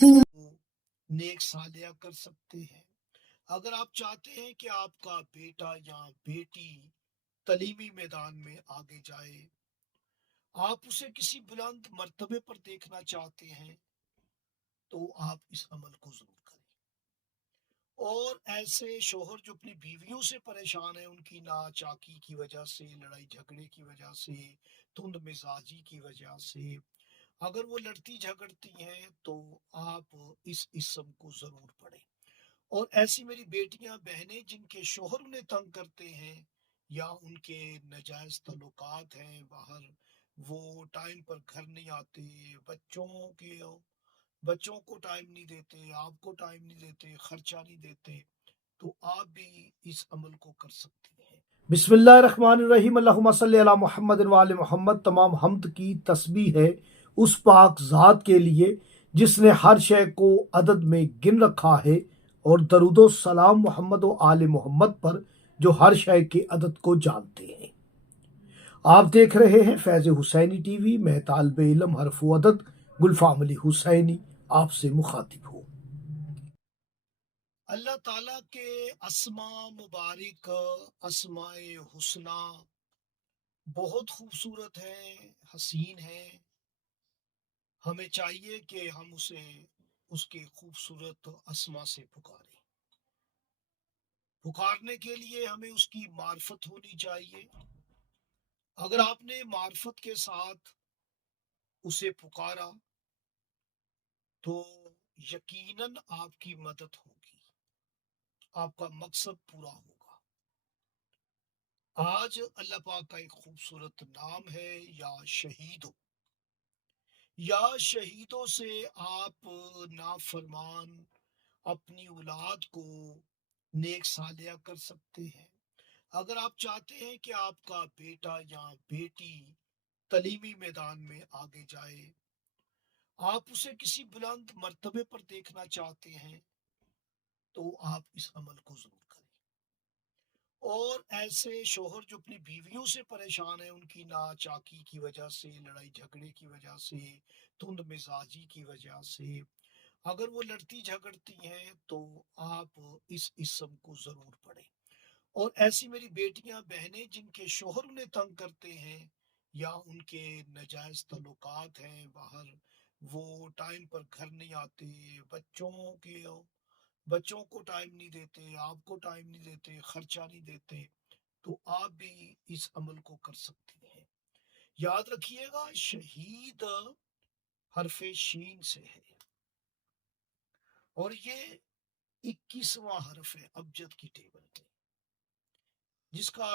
نیک صالحہ کر سکتے ہیں۔ اگر آپ چاہتے ہیں کہ آپ کا بیٹا یا بیٹی تعلیمی میدان میں آگے جائے، آپ اسے کسی بلند مرتبے پر دیکھنا چاہتے ہیں، تو آپ اس عمل کو ضرور کریں۔ اور ایسے شوہر جو اپنی بیویوں سے پریشان ہیں، ان کی ناچاکی کی وجہ سے، لڑائی جھگڑے کی وجہ سے، تند مزاجی کی وجہ سے، اگر وہ لڑتی جھگڑتی ہیں تو آپ اس اسم کو ضرور پڑھیں۔ اور ایسی میری بیٹیاں بہنیں جن کے شوہر انہیں تنگ کرتے ہیں یا ان کے ناجائز تعلقات ہیں باہر، وہ ٹائم پر گھر نہیں آتے، بچوں کو ٹائم نہیں دیتے، آپ کو ٹائم نہیں دیتے، خرچہ نہیں دیتے، تو آپ بھی اس عمل کو کر سکتی ہیں۔ بسم اللہ الرحمن الرحیم، اللہم صلی علی محمد وآل محمد۔ تمام حمد کی تسبیح ہے اس پاک ذات کے لیے جس نے ہر شے کو عدد میں گن رکھا ہے، اور درود و سلام محمد و آل محمد پر جو ہر شے کے عدد کو جانتے ہیں۔ آپ دیکھ رہے ہیں فیض حسینی ٹی وی، میں طالب علم حرف و عدد گلفام علی حسینی آپ سے مخاطب ہوں۔ اللہ تعالیٰ کے اسماء مبارک، اسماء حسنہ بہت خوبصورت ہیں، حسین ہیں۔ ہمیں چاہیے کہ ہم اسے اس کے خوبصورت اسماء سے پکاریں۔ پکارنے کے لیے ہمیں اس کی معرفت ہونی چاہیے۔ اگر آپ نے معرفت کے ساتھ اسے پکارا تو یقیناً آپ کی مدد ہوگی، آپ کا مقصد پورا ہوگا۔ آج اللہ پاک کا ایک خوبصورت نام ہے یا شہیدو۔ یا شہیدوں سے آپ نافرمان اپنی اولاد کو نیک صالحہ کر سکتے ہیں۔ اگر آپ چاہتے ہیں کہ آپ کا بیٹا یا بیٹی تعلیمی میدان میں آگے جائے، آپ اسے کسی بلند مرتبے پر دیکھنا چاہتے ہیں، تو آپ اس عمل کو ضرور کریں۔ اور ایسے شوہر جو اپنی بیویوں سے پریشان ہیں، ان کی ناچاکی کی وجہ سے، لڑائی جھگڑے کی وجہ سے، تند مزاجی کی وجہ سے، اگر وہ لڑتی جھگڑتی ہیں تو آپ اس اسم کو ضرور پڑھیں۔ اور ایسی میری بیٹیاں بہنیں جن کے شوہر انہیں تنگ کرتے ہیں یا ان کے ناجائز تعلقات ہیں باہر، وہ ٹائم پر گھر نہیں آتے، بچوں کو ٹائم نہیں دیتے، آپ کو ٹائم نہیں دیتے، خرچہ نہیں دیتے، تو آپ بھی اس عمل کو کر سکتی ہیں۔ یاد رکھیے گا، شہید حرف شین سے ہے، اور یہ 21واں حرف ہے ابجد کی ٹیبل میں، جس کا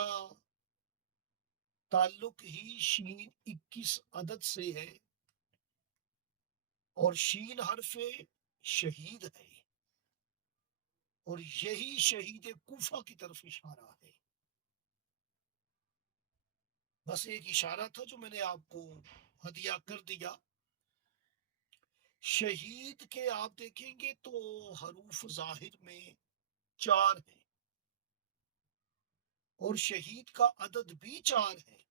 تعلق ہی شین 21 عدد سے ہے، اور شین حرف شہید ہے، اور یہی شہید کوفہ کی طرف اشارہ ہے۔ بس ایک اشارہ تھا جو میں نے آپ کو ہدیہ کر دیا۔ شہید کے آپ دیکھیں گے تو حروف ظاہر میں 4 ہیں، اور شہید کا عدد بھی 4 ہے۔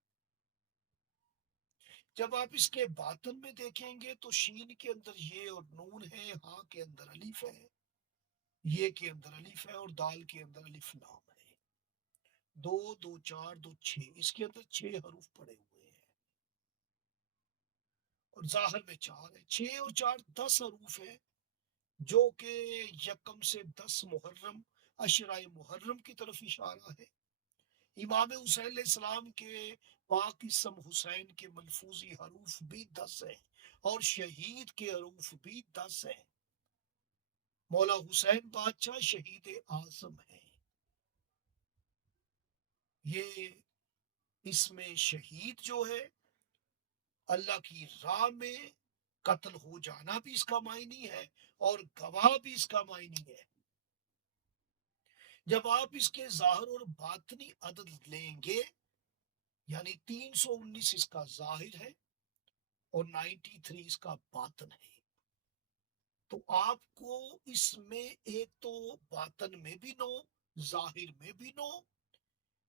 جب آپ اس کے باطن میں دیکھیں گے تو شین کے اندر یہ اور نون ہے، ہاں کے اندر الف ہے، یہ کے اندر الف ہے، اور دال کے اندر الف لام ہے۔ 2 2 4 2 6، اس کے اندر 6 حروف پڑے ہوئے ہیں، اور ظاہر میں 4 ہے۔ 6 اور 4 10 حروف ہے، جو کہ یکم سے 10 محرم، عشرہ محرم کی طرف اشارہ ہے۔ امام حسین علیہ السلام کے پاک اسم حسین کے ملفوظی حروف بھی 10 ہیں، اور شہید کے حروف بھی 10 ہیں۔ مولا حسین بادشاہ شہید اعظم ہے۔ یہ اس میں شہید جو ہے، اللہ کی راہ میں قتل ہو جانا بھی اس کا معنی ہے، اور گواہ بھی اس کا معنی ہے۔ جب آپ اس کے ظاہر اور باطنی عدد لیں گے، یعنی 319 اس کا ظاہر ہے اور 93 اس کا باطن ہے، تو آپ کو اس میں ایک تو باطن میں بھی 9، ظاہر میں بھی 9،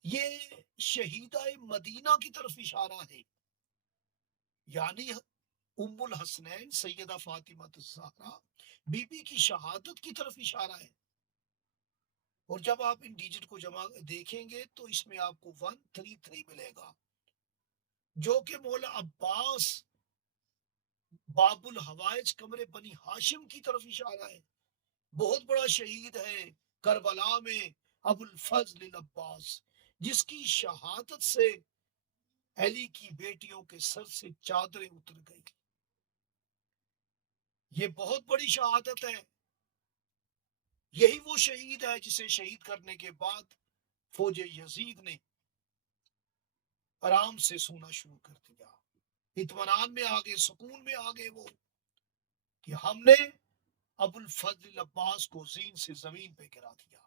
یہ شہیدہ مدینہ کی طرف اشارہ ہے، یعنی ام الحسنین سیدہ فاطمہ الزہرا بی بی کی شہادت کی طرف اشارہ ہے. اور جب آپ ان ڈیجٹ کو جمع دیکھیں گے تو اس میں آپ کو 133 ملے گا، جو کہ مولا عباس باب الحوائج کمرے بنی ہاشم کی طرف اشارہ ہے. بہت بڑا شہید ہے کربلا میں ابو الفضل العباس، جس کی شہادت سے علی کی بیٹیوں کے سر سے چادریں اتر گئی. یہ بہت بڑی شہادت ہے. یہی وہ شہید ہے جسے شہید کرنے کے بعد فوج یزید نے آرام سے سونا شروع کر دیا، اطمینان میں آگے، سکون میں آگے، وہ کہ ہم نے ابو الفضل عباس کو زین سے زمین پہ گرا دیا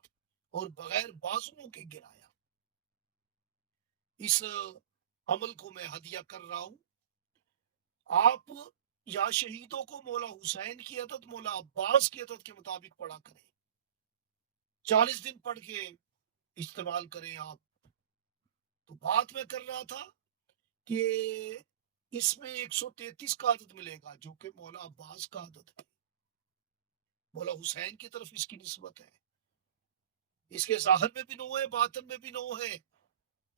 اور بغیر بازوؤں کے گرایا. اس عمل کو میں ہدیہ کر رہا ہوں. آپ یا شہیدوں کو مولا حسین کی عدد، مولا عباس کی عدد کے مطابق پڑھا کریں، 40 دن پڑھ کے استعمال کریں آپ. تو بات میں کر رہا تھا کہ اس میں 133 کا عدد ملے گا جو کہ مولا عباس کا عدد ہے، مولا حسین کی طرف اس کی نسبت ہے. اس کے ظاہر میں بھی 9 ہے، باطن میں بھی 9 ہے.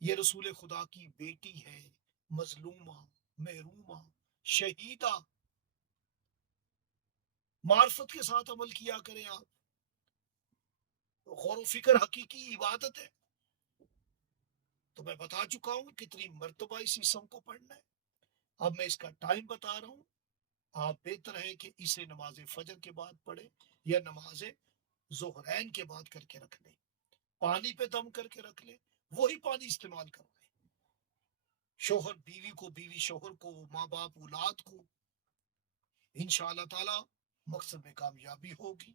یہ رسول خدا کی بیٹی ہے، مظلومہ، محرومہ، شہیدہ. معرفت کے ساتھ عمل کیا کریں آپ. غور و فکر حقیقی عبادت ہے. تو میں بتا چکا ہوں کتنی مرتبہ اس اسم کو پڑھنا ہے. اب میں اس کا ٹائم بتا رہا ہوں. آپ بہتر ہے کہ اسے نماز فجر کے بعد پڑھیں یا نماز ظہرین کے بعد کر کے رکھ لیں. پانی پہ دم کر کے رکھ لیں، وہی پانی استعمال کروائیں. شوہر بیوی کو، بیوی شوہر کو، ماں باپ اولاد کو. انشاءاللہ تعالی مقصد میں کامیابی ہوگی.